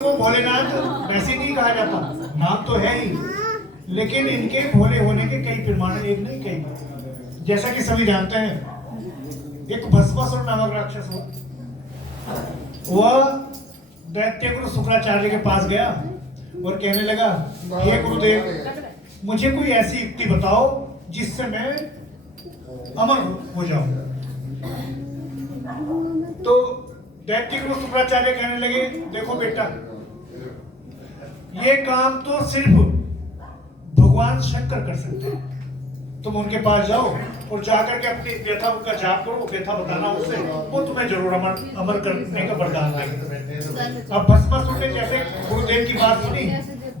को भोलेनाथ वैसे नहीं कहा जाता, नाम तो है ही, लेकिन इनके भोले होने के कई प्रमाण, एक नहीं कई। जैसा कि सभी जानते हैं, एक भस्मासुर नामक राक्षस हुआ, वह दैत्य गुरु शुक्राचार्य के पास गया और कहने लगा, हे गुरुदेव, मुझे कोई ऐसी युक्ति बताओ जिससे मैं अमर हो जाऊं। तो दैत्य गुरु शुक्राचार्य कहने लगे, देखो बेटा, ये काम तो सिर्फ भगवान शंकर कर सकते हैं। तुम उनके पास जाओ और जाकर के अपनी व्यथा उनका जाप करो, व्यथा बताना उससे, वो तुम्हें जरूर अमर करने का वरदान देंगे। अब भस्मासुर ने जैसे गुरुदेव की बात सुनी,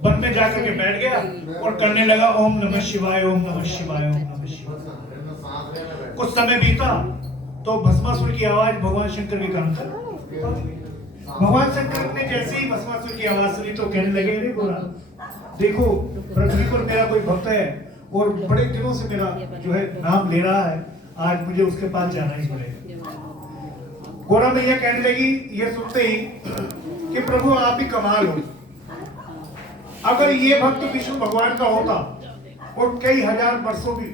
वन में जाकर के बैठ गया और करने लगा ओम नमः शिवाय, ओम नमः शिवाय, ओम नमः शिवाय। कुछ समय बीता तो भस्मासुर की आवाज भगवान शंकर के कान तक। भगवान शंकर ने जैसे ही भस्मासुर की आवाज सुनी तो कहने लगे, अरे गोरा, देखो पृथ्वी पर मेरा कोई भक्त है और बड़े दिनों से मेरा जो है नाम ले रहा है, आज मुझे उसके पास जाना ही पड़ेगा। गोरा मैया कहने लगी, ये सुनते ही कि प्रभु आप ही कमाल हो, अगर ये भक्त विष्णु भगवान का होता और कई हजार वर्षों भी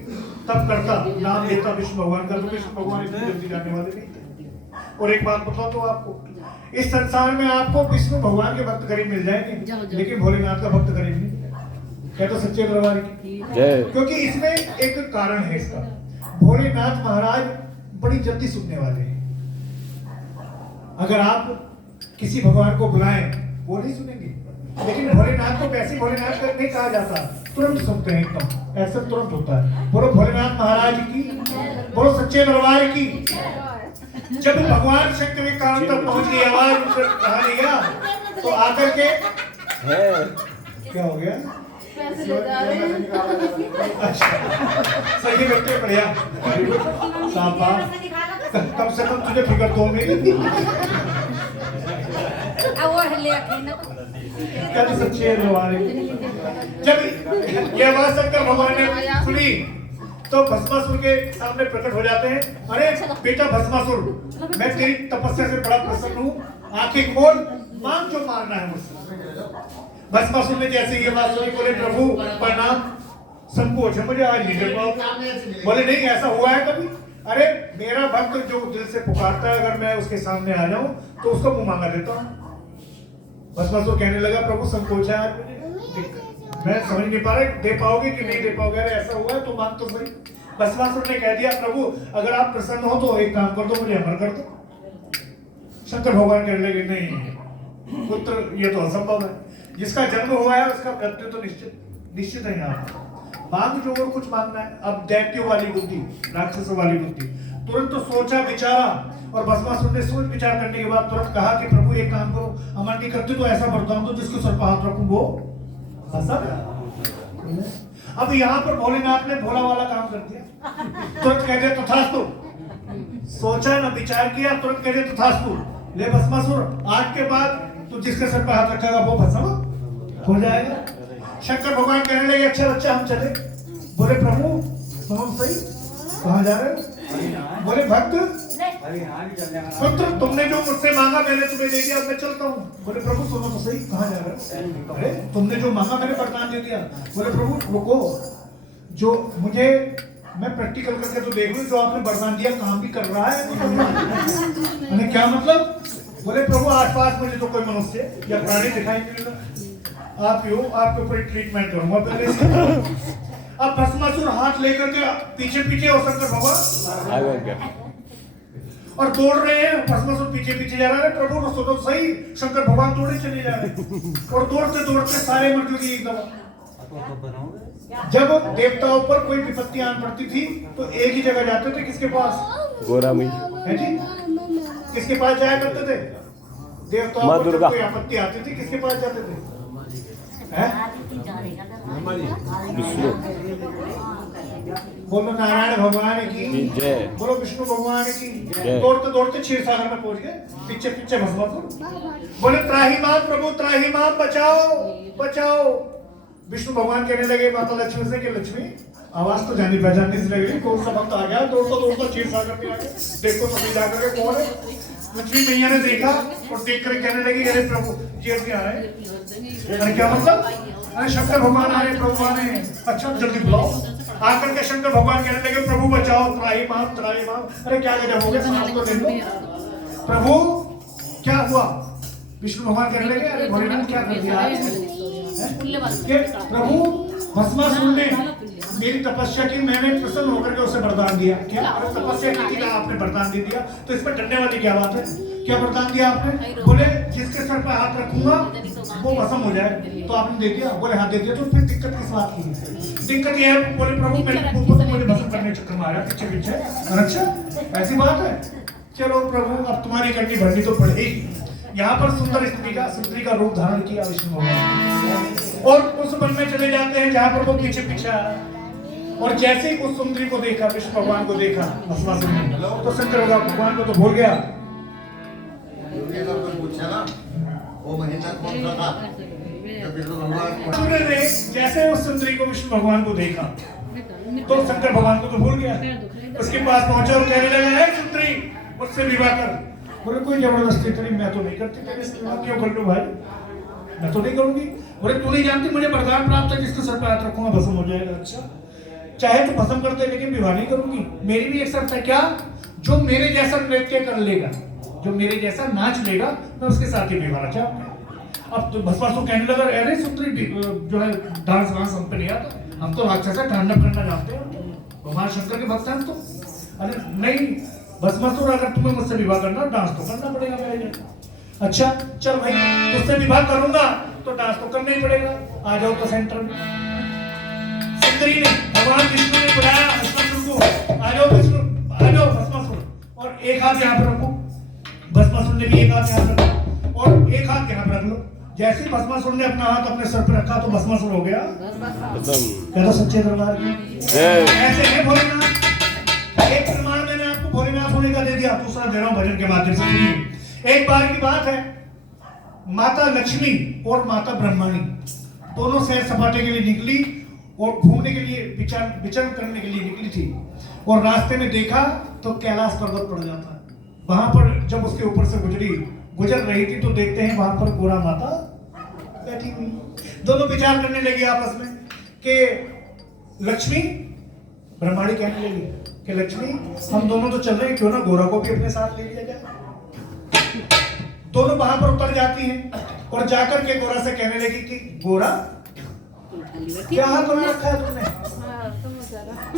तब करता, नाम लेता विष्णु भगवान का, तो विष्णु भगवान इतनी जल्दी जाने वाले नहीं थे। और एक बात बताओ तो आपको, इस संसार में आपको विष्णु भगवान के भक्त करीब मिल जाएंगे, लेकिन भोलेनाथ का भक्त करीब नहीं। क्या तो सच्चे दरबार की जय। क्योंकि इसमें एक कारण है इसका, भोलेनाथ महाराज बड़ी जल्दी सुनने वाले हैं। अगर आप किसी भगवान को बुलाएं, वो नहीं सुनेंगे, लेकिन भोलेनाथ को वैसे भोलेनाथ का नहीं कहा जाता, तुरंत सुनते हैं, एकदम ऐसा तुरंत होता है। बोलो भोलेनाथ महाराज की, बोलो सच्चे दरबार की। जब भगवान शंकर के कान तक पहुंच गई आवाज, उनसे कहा नहीं गया, तो आकर के क्या हो गया, अच्छा सही बैठे, बढ़िया शाबाश, कम से कम तुझे फिक्र तो मेरी। क्या तो सच्चे दरबार। जब ये आवाज शंकर भगवान ने सुनी तो भस्मासुर के सामने प्रकट हो जाते हैं, अरे बेटा भस्मासुर, मैं तेरी तपस्या से बड़ा प्रसन्न हूँ, आंखें खोल, मांग जो मांगना है मुझसे। भस्मासुर ने जैसे ये बात सुनी, बोले प्रभु प्रणाम, संकोच है मुझे, आज नहीं कर पाऊंगा। बोले नहीं, ऐसा हुआ है कभी? अरे मेरा भक्त जो दिल से पुकारता है, अगर मैं उसके सामने आ जाऊं तो उसको मुंह मांगा देता हूँ। भस्मासुर कहने लगा, प्रभु संकोच है आज मुझे, मैं समझ नहीं पा रहा, दे पाओगे कि नहीं दे पाओगे? अरे ऐसा हुआ है तो मांग तो सही। भस्मासुर ने कह दिया, प्रभु अगर आप प्रसन्न हो तो एक काम कर दो, मुझे अमर कर दो। शंकर भगवान कहने लगे, नहीं पुत्र, ये तो असंभव है, जिसका जन्म हुआ है उसका मृत्यु तो निश्चित है। यहाँ मांग जो और कुछ मांगना है। अब दैत्यों वाली बुद्धि, राक्षसों वाली बुद्धि, तुरंत तो सोचा विचारा, और भस्मासुर ने सोच विचार करने के बाद तुरंत कहा कि प्रभु एक काम करो, अमर नहीं करते तो ऐसा वरदान दो जिसके सर पर हाथ रखूं वो हंसा। अब यहाँ पर भोलेनाथ ने भोला वाला काम कर दिया, तुरंत कह दिया तथास्तु। सोचा ना विचार किया, तुरंत कह दिया तथास्तु। ले भस्मासुर, आज के बाद तो जिसके सर पर हाथ रखेगा वो भस्म हो जाएगा। शंकर भगवान कहने लगे, अच्छा बच्चा हम चले। बोले प्रभु सुनो सही, कहाँ जा रहे हो? बोले भक्त पुत्र, तुमने जो मुझसे मांगा मैंने तुम्हें दे दिया, मैं चलता हूँ। बोले प्रभु सुनो तो सही, कहाँ जा रहे हो? अरे तुमने जो मांगा मैंने वरदान दे दिया। बोले प्रभु रुको, जो मुझे, मैं प्रैक्टिकल करके तो देख लूं, जो आपने वरदान दिया काम भी कर रहा है? मैंने क्या मतलब? बोले प्रभु आसपास मुझे तो कोई मनुष्य या प्राणी दिखाई नहीं देता, आप ही हो, आपके ऊपर ट्रीटमेंट करूंगा पहले से। अब भस्मासुर हाथ लेकर के पीछे पीछे और शंकर भगवान और दौड़ रहे हैं, भस्मासुर पीछे पीछे जा रहा है। प्रभु को सुनो सही, शंकर भगवान दौड़े चले जा रहे हैं, और दौड़ते दौड़ते सारे मर चुके एकदम। जब देवताओं पर कोई विपत्ति आन पड़ती थी तो एक ही जगह जाते थे, किसके पास? गोरा मैया है जी। किसके पास जाया करते थे? देवताओं पर कोई आपत्ति आती थी, किसके पास जाते थे? बोलो नारायण भगवान की जय, बोलो विष्णु भगवान की जय। दौड़ते दौड़ते क्षीर सागर में पहुंच गए, पीछे पीछे भस्मासुर। बोले त्राही मां प्रभु, त्राही मां, बचाओ बचाओ। विष्णु भगवान कहने लगे माता लक्ष्मी से कि लक्ष्मी, आवाज तो जानी पहचानी से लग रही, कौन सा भक्त आ गया दौड़ता दौड़ता क्षीर सागर में आ गया, देखो तो जाकर के कौन है? लक्ष्मी मैया ने देखा और देख कर कहने लगी अरे प्रभु ये क्या है, अरे क्या मतलब, अरे शंकर भगवान आ रहे, प्रभु आ रहे हैं, अच्छा जल्दी बुलाओ। आकर के शंकर भगवान कहने लगे प्रभु बचाओ, त्राही माफ त्राही माफ। अरे क्या गजब हो गया, सांप को देख लो। प्रभु क्या हुआ, विष्णु भगवान कहने लगे अरे भोलेनाथ क्या कर दिया कि प्रभु भस्मासुर ने मेरी तपस्या की, मैंने प्रसन्न होकर के उसे वरदान दिया। क्या तपस्या की थी, आपने वरदान दे दिया, तो इसमें डरने वाली क्या बात है, क्या वरदान दिया आपने, बोले जिसके सर पर हाथ रखूंगा वो भस्म हो जाए, तो आपने दे दिया, बोले हाँ दे दिया, तो फिर दिक्कत किस बात की, दिक्कत ये है, बोले प्रभु मेरे ऊपर तो मुझे भस्म करने चक्कर मारा पीछे पीछे, अच्छा ऐसी बात है, चलो प्रभु अब तुम्हारी कंडी भरनी तो पड़ेगी। यहाँ पर सुंदरी का रूप धारण किया विष्णु भगवान और उस वन में चले जाते हैं जहाँ पर वो पीछे पीछे आ रहा है। और जैसे ही उस सुंदरी को देखा, विष्णु भगवान को देखा भस्मासुर ने, तो शंकर भगवान को तो भूल गया। ने जैसे उस सुंदरी को विष्णु भगवान को देखा तो शंकर भगवान को तो भूल गया, उसके पास पहुंचा और कहने लगा है सुंदरी मुझसे विवाह कर। बोले कोई जबरदस्ती करी, मैं तो नहीं करती तेरे से विवाह, क्यों कर लूं भाई, मैं तो नहीं करूंगी। बोले तू नहीं जानती मुझे वरदान प्राप्त है जिसके सर पर हाथ रखूंगा भस्म हो जाएगा। अच्छा चाहे तो भस्म करते लेकिन विवाह नहीं करूंगी। मेरी भी एक शर्त है, क्या, जो मेरे जैसा नृत्य कर लेगा, जो मेरे जैसा नाच लेगा, मैं उसके साथ ही विवाह चाहूंगा। अब तो भस्मासुर कहने लगा अरे सुंदरी जो है डांस वांस हम पे नहीं आता, हम तो राक्षस है, तांडव करना जानते हैं, भगवान शंकर के भक्त हैं तो। अरे नहीं भस्मासुर, अगर तुम्हें मुझसे विवाह करना डांस तो करना पड़ेगा मेरे लिए। अच्छा चल भाई तुझसे विवाह करूंगा तो डांस तो करना ही पड़ेगा, आ जाओ तो सेंटर में। सुंदरी ने, भगवान विष्णु ने बुलाया भस्मासुर को, आ जाओ विष्णु, आ जाओ भस्मासुर, और एक हाथ यहाँ पर रखो। भस्मासुर ने भी एक हाथ यहाँ पर रखा और एक हाथ यहाँ पर रख लो। जैसे ही भस्मासुर ने अपना हाथ अपने सर पर रखा तो भस्मासुर हो गया क्या, तो सच्चे दरबार की ऐसे है भोलेनाथ। एक प्रमाण मैंने आपको भोलेनाथ होने का दे दिया, दूसरा दे रहा हूं भजन के माध्यम से सुनिए। एक बार की बात है, माता लक्ष्मी और माता ब्रह्माणी दोनों सैर सपाटे के लिए निकली और घूमने के लिए विचरण करने के लिए निकली थी, और रास्ते में देखा तो कैलाश पर्वत पड़ जाता। वहां पर जब उसके ऊपर से गुजर रही थी तो देखते हैं वहां पर गोरा माता बैठी हुई। दोनों विचार करने लगे आपस में कि लक्ष्मी, ब्रह्माणी कहने लगी कि लक्ष्मी हम दोनों तो चल रहे हैं, क्यों ना गोरा को भी अपने साथ ले लिया जाए। दोनों वहां पर उतर जाती हैं और जाकर के गोरा से कहने लगी कि गोरा क्या हाथ बना रखा है तुमने,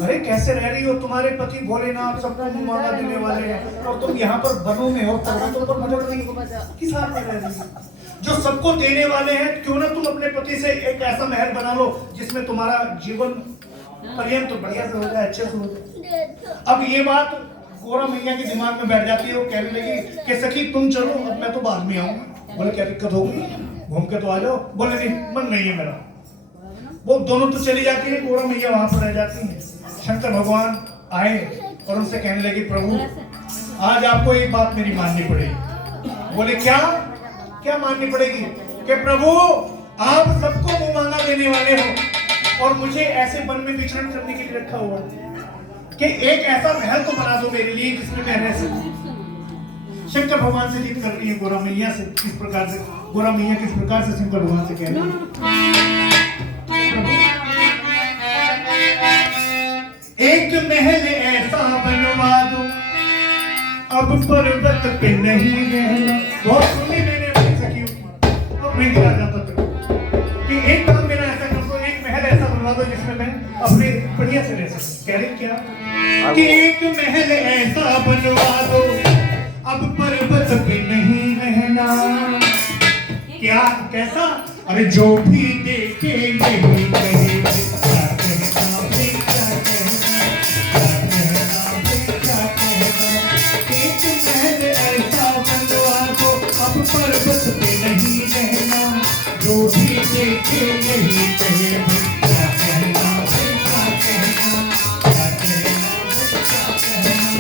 अरे कैसे रह रही हो, तुम्हारे पति भोलेनाथ सबको मुंह मांगा देने वाले हैं और तुम यहाँ पर वनों में और पर्वतों पर भटक रही हो, किस हाल में रह रही हो, जो सबको देने वाले हैं, क्यों ना तुम अपने पति से एक ऐसा महल बना लो जिसमें तुम्हारा जीवन पर्यंत बढ़िया से हो जाए, अच्छे से हो जाए। अब ये बात गोरा मैया के दिमाग में बैठ जाती है, वो कहने लगी कि सखी तुम चलो, अब मैं तो बाद में आऊंगा। बोले क्या दिक्कत होगी, घूम के तो आ जाओ। बोले नहीं मन नहीं है मेरा। वो दोनों तो चली जाती है, गोरा मैया वहां पर रह जाती है। शंकर भगवान आए और उनसे कहने लगे प्रभु आज आपको एक बात मेरी माननी पड़ेगी। बोले क्या क्या माननी पड़ेगी, कि प्रभु आप सबको मुंह मांगा देने वाले हो और मुझे ऐसे वन में विचरण करने के लिए रखा हुआ कि एक ऐसा महल तो बना दो मेरे लिए जिसमें मैं रह सकूं। शंकर भगवान से जिद कर रही है गोरा मैया से, किस प्रकार से गोरा मैया किस प्रकार से शंकर भगवान से कह रही है, एक महल ऐसा बनवा दो अब पर्वत पे नहीं रहना। बहुत सुनी मैंने अपनी सखियों की, अब मैं गिरा जाता था कि एक काम मेरा ऐसा कर दो, एक महल ऐसा बनवा दो जिसमें मैं अपने बढ़िया से रह सकूं। कह रही क्या कि एक महल ऐसा बनवा दो अब पर्वत पे नहीं रहना। क्या कैसा, अरे जो भी देखे यही कहे पर्वत पे नहीं रहना, जो भी देखे यही कहे क्या कहना क्या कहना क्या कहना क्या कहना।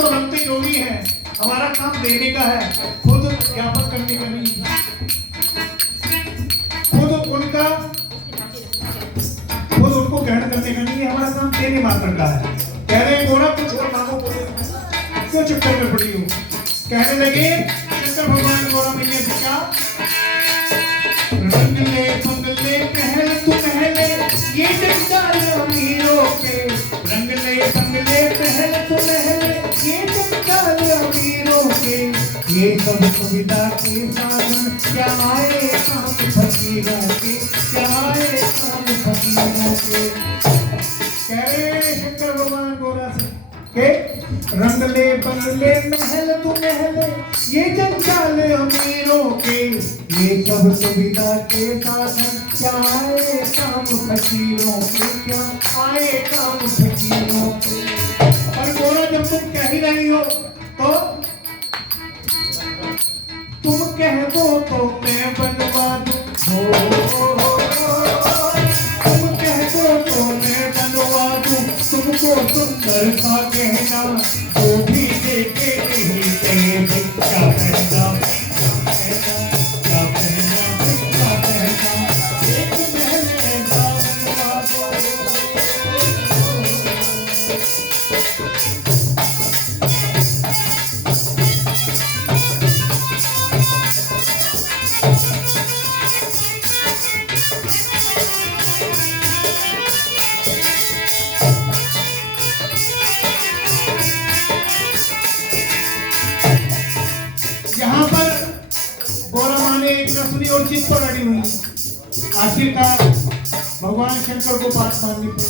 तो रखते योगी हैं, हमारा काम देने का है, खुद ज्ञापन करने का नहीं, खुद उनको ग्रहण करने का नहीं है, हमारा काम देने मात्र का है। कह रहे गोरा कुछ और मांगो, बोले क्यों चक्कर में पड़ी हो। कहने लगे शंकर भगवान गोरा मैया से क्या, रंग ले बंगले पहल तू पहले ये जंजाल अमीरों के, रंग ले बंगले पहल तू पहले ये जंजाल अमीरों के, ये सब सुविधा के साधन क्या आए काम फकीरों के, क्या आए काम फकीरों के। कह रहे शंकर भगवान गोरा से के रंग ले बंगले महल तू महले ये जंजाल अमीरों के, ये सब सुविधा के साधन क्या आए काम फकीरों के, क्या आए काम फकीरों के। और गोरा जब तुम कह ही रही हो तो तुम कह दो तो मैं बनवा दूं, तुम कह दो तो मैं बनवा दूं, तुमको सुंदर सा कहना वो भी देखे नहीं तेरे, क्या कहना क्या कहना क्या कहना, एक महल ऐसा बनवा दो। यहाँ पर गोरा माँ ने एक न सुनी और चीज पर अड़ी हुई। आखिरकार भगवान शंकर को बात माननी पड़ी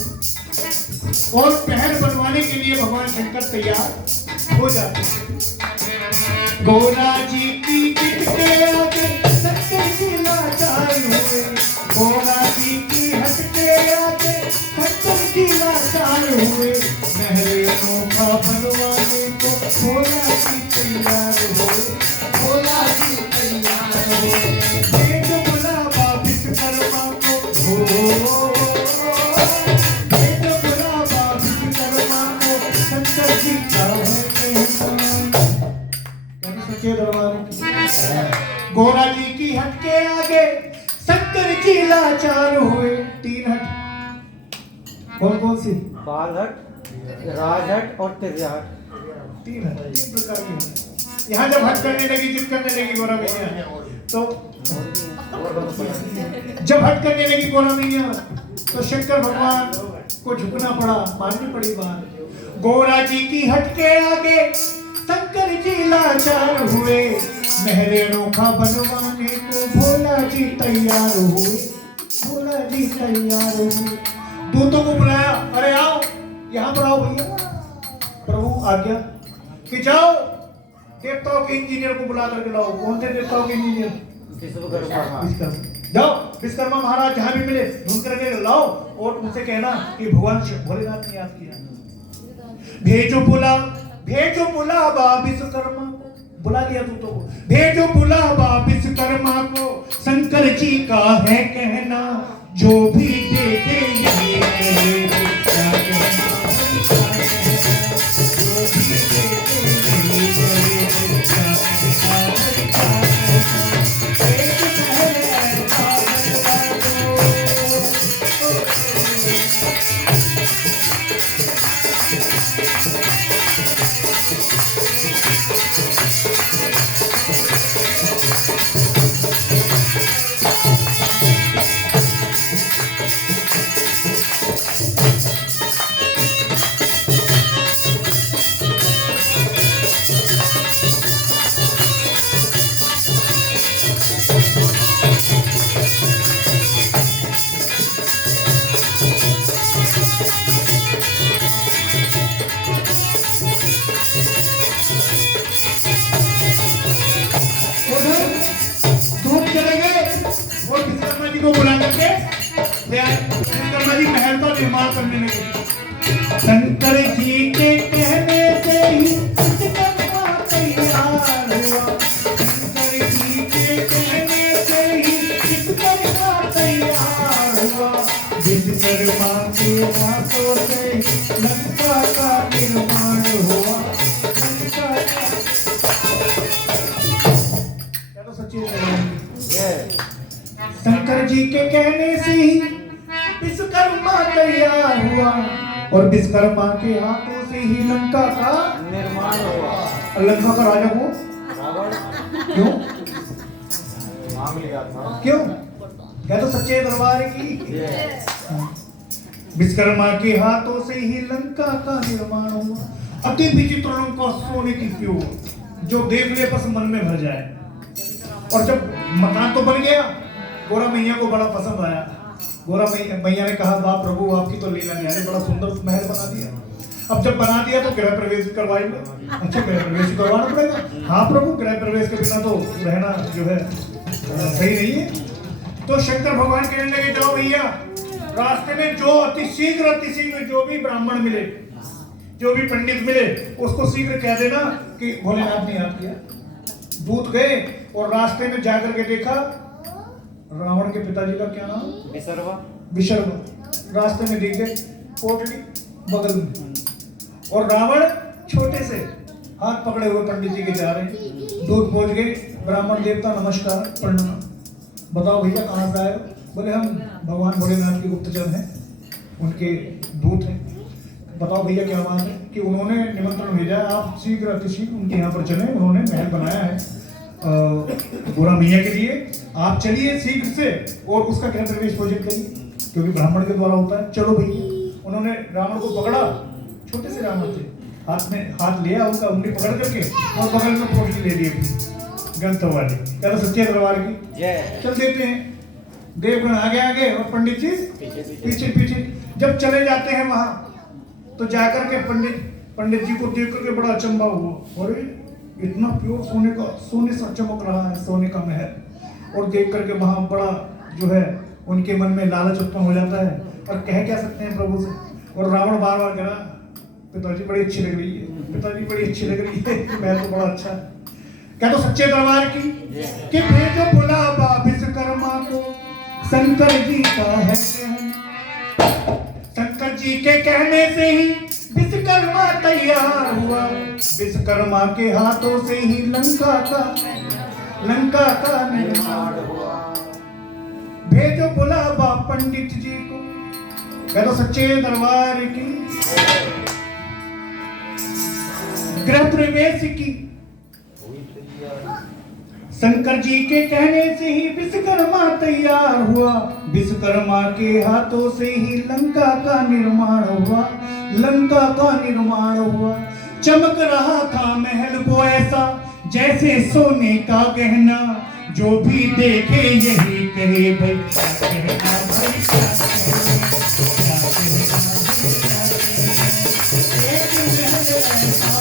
और पहल बनवाने के लिए भगवान शंकर तैयार हो जाते। गोरा जी की चिट के आगे शंकर जी लाचार हुए, गोरा जी की हट के आगे शंकर जी लाचार हुए, महरे नोखा बनवाने को भोला जी तैयार हुए, भोला जी तैयार हुए। भेज बुलावा विश्वकर्मा को, भेज बुलावा विश्वकर्मा को, शंकर जी का है कहना। सच्चे दरबार गोरा जी की हट के आगे शंकर जी लाचार हुए। तीन हट कौन कौन सी? बाल हट, राजहट और तिरहट। तीन हट, तीन प्रकार की हट। यहाँ जब हट करने लगी, जिद करने लगी गोरा मैया, तो जब हट करने लगी गोरा मैया तो शंकर भगवान को झुकना पड़ा, माननी पड़ी बात। गोरा जी की हट के आगे शंकर जी लाचार हुए, महरे नोखा बनवाने को भोला जी तैयार हुए, भोला जी तैयार हुए। दूतों को बुलाया, अरे आओ यहाँ पर आओ भैया। प्रभु आज्ञा कि जाओ देवताओं के इंजीनियर को बुला करके लाओ। कौन थे देवताओं के इंजीनियर? जाओ विश्वकर्मा महाराज जहाँ भी मिले ढूंढ करके लाओ और उनसे कहना कि भगवान भोलेनाथ ने याद किया। भेजो बुलावा विश्वकर्मा को, बुला लिया दूतों को। भेजो बुलावा विश्वकर्मा को, शंकर जी का है कहना जो भी दे दे ये करे, क्या कहना जो भी दे दे ये करे, क्या एक महल ऐसा बनवा दो। को बुला करके विश्वकर्मा जी महल का निर्माण करने लगे। शंकर जी के कहने से ही विश्वकर्मा तैयार हुआ, शंकर जी के कहने से ही विश्वकर्मा तैयार हुआ। विश्वकर्मा के हाथों से लंका का निर्माण हुआ, के कहने से ही विश्वकर्मा तैयार हुआ और विश्वकर्मा के हाथों से ही लंका का निर्माण हुआ। लंका का राजा को रावण क्यों मांग लिया था। क्यों कह तो सच्चे दरबार की। विश्वकर्मा के हाथों से ही लंका का निर्माण हुआ। अति विचित्र लंका सोने की प्योर जो देख ले बस मन में भर जाए। और जब मकान तो बन गया, गोरा मैया को बड़ा पसंद आया। गोरा मैया ने कहा वाह प्रभु आपकी तो लीला न्यारी, बड़ा सुंदर महल बना दिया। अब जब बना दिया तो गृह प्रवेश करवाएंगे। अच्छा गृह प्रवेश करवाना पड़ेगा। हाँ प्रभु गृह प्रवेश के बिना तो रहना जो है सही नहीं है। तो शंकर भगवान कहने लगे जाओ भैया रास्ते में जो अति शीघ्र जो भी ब्राह्मण मिले, जो भी पंडित मिले, उसको शीघ्र कह देना कि भोलेनाथ ने याद किया। दूत गए और रास्ते में जाकर के देखा रावण के पिताजी का क्या नाम विशर्वा रास्ते में दिख गए, पोटली बगल में, और रावण छोटे से हाथ पकड़े हुए पंडित जी के जा रहे हैं। दूत पहुंच गए, ब्राह्मण देवता नमस्कार प्रणाम, बताओ भैया कहाँ से आए हो? बोले हम भगवान भोलेनाथ के गुप्तचर हैं, उनके दूत हैं। बताओ भैया क्या बात है? कि उन्होंने निमंत्रण भेजा है, आप शीघ्र अतिशीघ्र उनके यहाँ पर चले। उन्होंने महल बनाया है गोरा मैया के लिए, आप चलिए शीघ्र से और उसका गृह प्रवेश भोजन करिए, क्योंकि ब्राह्मण के द्वारा होता है। चलो भैया। उन्होंने रावण को पकड़ा, छोटे से रावण थे, हाथ में हाथ लिया उनका, उंगली पकड़ करके और बगल में पोटली ले ली अपनी गंतव्य वाली। क्या तो सच्चे दरबार की। चल देते हैं, देवगण आगे और पंडित जी पीछे। जब चले जाते हैं वहां तो जाकर के पंडित जी को देख करके बड़ा अचंभा हुआ। अरे इतना प्योर सोने सा चमक रहा है, सोने का महल। और देख करके वहां बड़ा जो है उनके मन में लालच उत्पन्न हो जाता है और कह क्या सकते हैं प्रभु से। और रावण बार बार कह रहा पिताजी बड़ी अच्छी लग रही है, पिताजी बड़ी अच्छी लग रही है, मैं तो बड़ा अच्छा है। क्या तो सच्चे दरबार की कि भेजो बुलावा विश्वकर्मा को, शंकर जी का है कहना। शंकर जी के कहने से ही विश्वकर्मा तैयार हुआ। विश्वकर्मा के हाथों से ही लंका का निर्माण हुआ। भेजो बुलावा पंडित जी को, कह दो सच्चे दरबार की। गृह प्रवेश की शंकर जी के कहने से ही विश्वकर्मा तैयार हुआ। विश्वकर्मा के हाथों से ही लंका का निर्माण हुआ। चमक रहा था महल वो ऐसा जैसे सोने का गहना, जो भी देखे यही कहे भाई क्या कहना, भाई क्या कहना, क्या कहना, एक महल ऐसा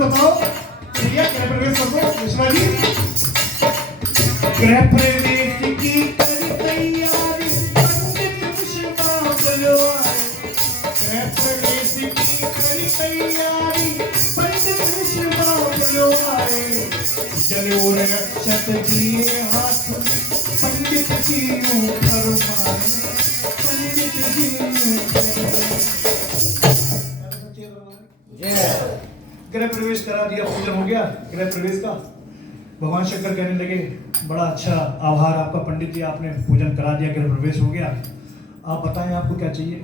बताओ भैया गृह प्रवेश कर दो विश्वा जी। गृह प्रवेश की करी तैयारी पंडित विश्वा बुलवाए। गृह प्रवेश की करी तैयारी पंडित विश्वा बुलवाए। जलोर अक्षत दिए हाथ पंडित जी फरमाए, पंडित जी गृह प्रवेश करा दिया, पूजन हो गया गृह प्रवेश का। भगवान शंकर कहने लगे बड़ा अच्छा आभार आपका पंडित जी, आपने पूजन करा दिया, गृह प्रवेश हो गया। आप बताएं आपको क्या चाहिए?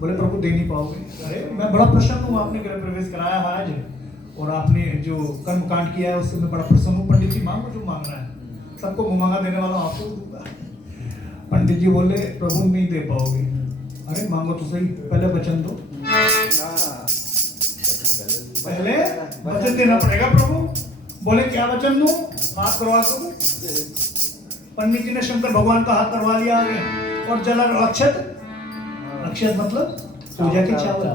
बोले प्रभु दे नहीं पाओगे। अरे मैं बड़ा प्रसन्न हूँ, आपने गृह प्रवेश कराया है आज और आपने जो कर्म कांड किया है उससे मैं बड़ा प्रसन्न हूँ। पंडित जी मांगो जो मांगना है, सबको मुंह देने वाला आपको दूंगा। पंडित जी बोले प्रभु नहीं दे पाओगे। अरे मांगो तो सही, पहले वचन दो। पहले वचन देना पड़ेगा प्रभु। बोले क्या वचन दूं? हाथ करवा दूं। पंडित जी ने शंकर भगवान का हाथ करवा लिया आगे और जल अक्षत मतलब पूजा के चावल,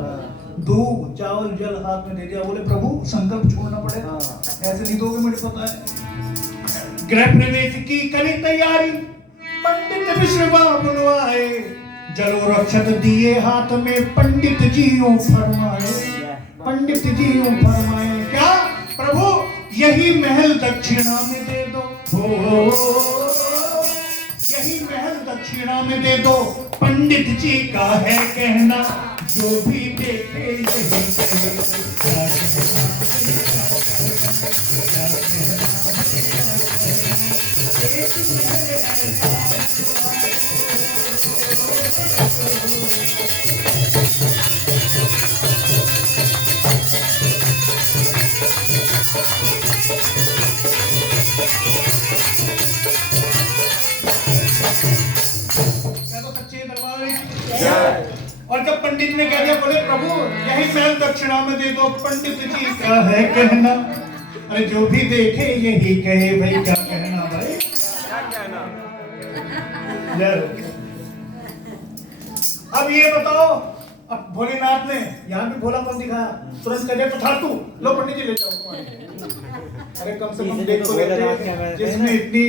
दूध चावल जल हाथ में दे दिया। बोले प्रभु संकल्प छोड़ना पड़ेगा, ऐसे नहीं दोगे मुझे पता है। गृह प्रवेश की करी तैयारी पंडित विश्वा बुलवाए। जलो रक्षत दिए हाथ में पंडित जी यूं फरमाए, पंडित जी यूं फरमाए क्या प्रभु यही महल दक्षिणा में दे दो, यही महल दक्षिणा में दे दो, पंडित जी का है कहना, जो भी देखे यही कहे, क्या कहना, क्या कहना, एक महल और जब पंडित ने कह दिया बोले प्रभु यही महल दक्षिणा में दे दो, पंडित जी का है कहना, अरे जो भी देखे यही कहे भाई क्या कहना भाई क्या कहना। अब ये बताओ अब भोलेनाथ ने यहाँ भी भोलापन दिखाया, तुरंत कह दिया तथास्तु लो पंडित जी ले जाओ। अरे कम से कम देख तो लेते जिसने इतनी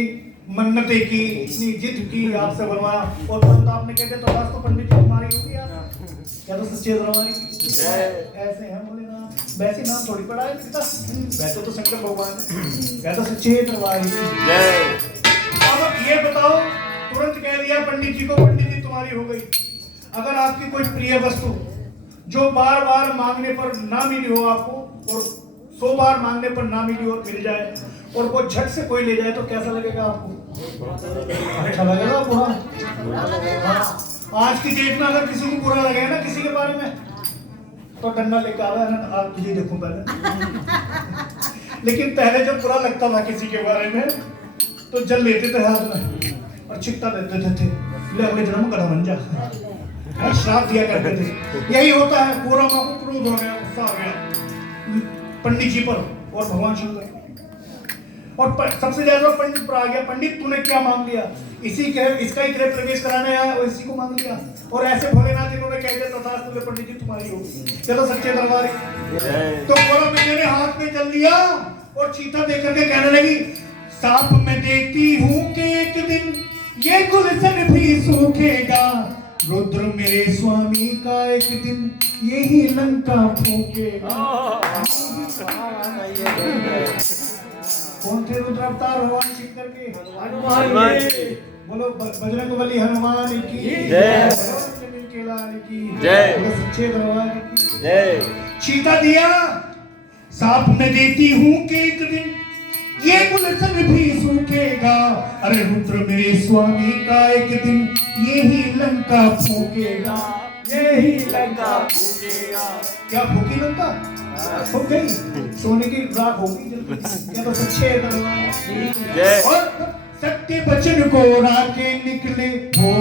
मन्नतें की, इतनी जिद की आपसे बनवाया और तुरंत आपने कह दिया तथास्तु पंडित जी तुम्हारी होगी यार, क्या तो सच्चे दरबारी ऐसे हैं भोलेनाथ, वैसे नाम थोड़ी पड़ा है पिता, वैसे तो शंकर भगवान है, क्या तो सच्चे दरबारी। अब ये बताओ तुरंत कह दिया पंडित जी को पंडित जी तुम्हारी हो गई। अगर आपकी कोई प्रिय वस्तु जो बार बार मांगने पर ना मिली हो आपको और 100 बार मांगने पर ना मिली और मिल जाए और वो झट से कोई ले जाए तो कैसा लगेगा आपको? अच्छा लगेगा बुरा। आज की डेट में अगर किसी को बुरा लगेगा ना किसी के बारे में तो डंडा लेकर आ रहा है ना, आप तुझे देखो पहले। लेकिन पहले जब बुरा लगता था किसी के बारे में तो जल लेते थे हाथ में और छिट्टा देते थे, ले अगले जन्म गधा बन जा, श्राप दिया करते थे। यही होता है, पूरा माँ को क्रोध हो गया, गुस्सा आ गया पंडित जी पर और भगवान शंकर और सबसे ज्यादा पंडित पर आ गया, पंडित तूने क्या मांग लिया, इसका ही गृह प्रवेश कराने आया और इसी को मांग लिया। और ऐसे भोलेनाथ इन्होंने कह दिया तथास्तु पंडित जी तुम्हारी होगी, चलो सच्चे दरबारी। तो बोला मैंने हाथ में जल लिया और चीता देकर के कहने लगी सांप मैं देखती हूँ कि एक दिन ये गुलशन भी सूखेगा, रुद्र मेरे स्वामी का एक दिन यही लंका फूकेगा। कौन थे रुद्र अवतार भगवान शंकर के? हनुमान जी। बोलो बजरंगबली हनुमान की जय, की जय, सच्चे दरबार की जय। चीता दिया सांप मैं देती हूँ कि एक दिन ये गुलशन भी सूखेगा, अरे रुद्र मेरे स्वामी का एक दिन यही लंका फूकेगा, यही लंका फूकेगा। क्या फूकी लंका? फूक गई, सोने की राख होगी जल्दी। क्या तो सच्चे दरबार और सत्य वचन को राके निकले हो,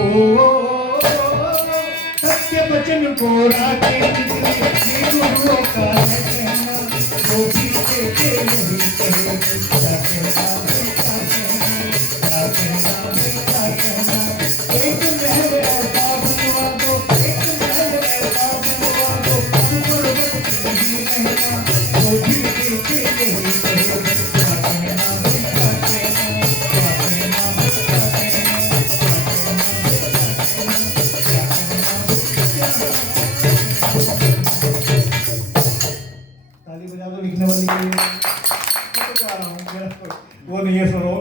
सत्य वचन को राके निकले, गुरुओं का है कहना, जो भी देखे यही कहे, क्या कहना क्या कहना क्या कहना। एक महल ऐसा बनवा दो, एक महल ऐसा बनवा दो, पर्वत नहीं रहना, जो भी देखे यही कहे, क्या कहना क्या कहना क्या कहना क्या कहना। ताली बजा दो लिखने वाली के लिए। मैं तो जा रहा हूँ, वो नहीं है सुनो।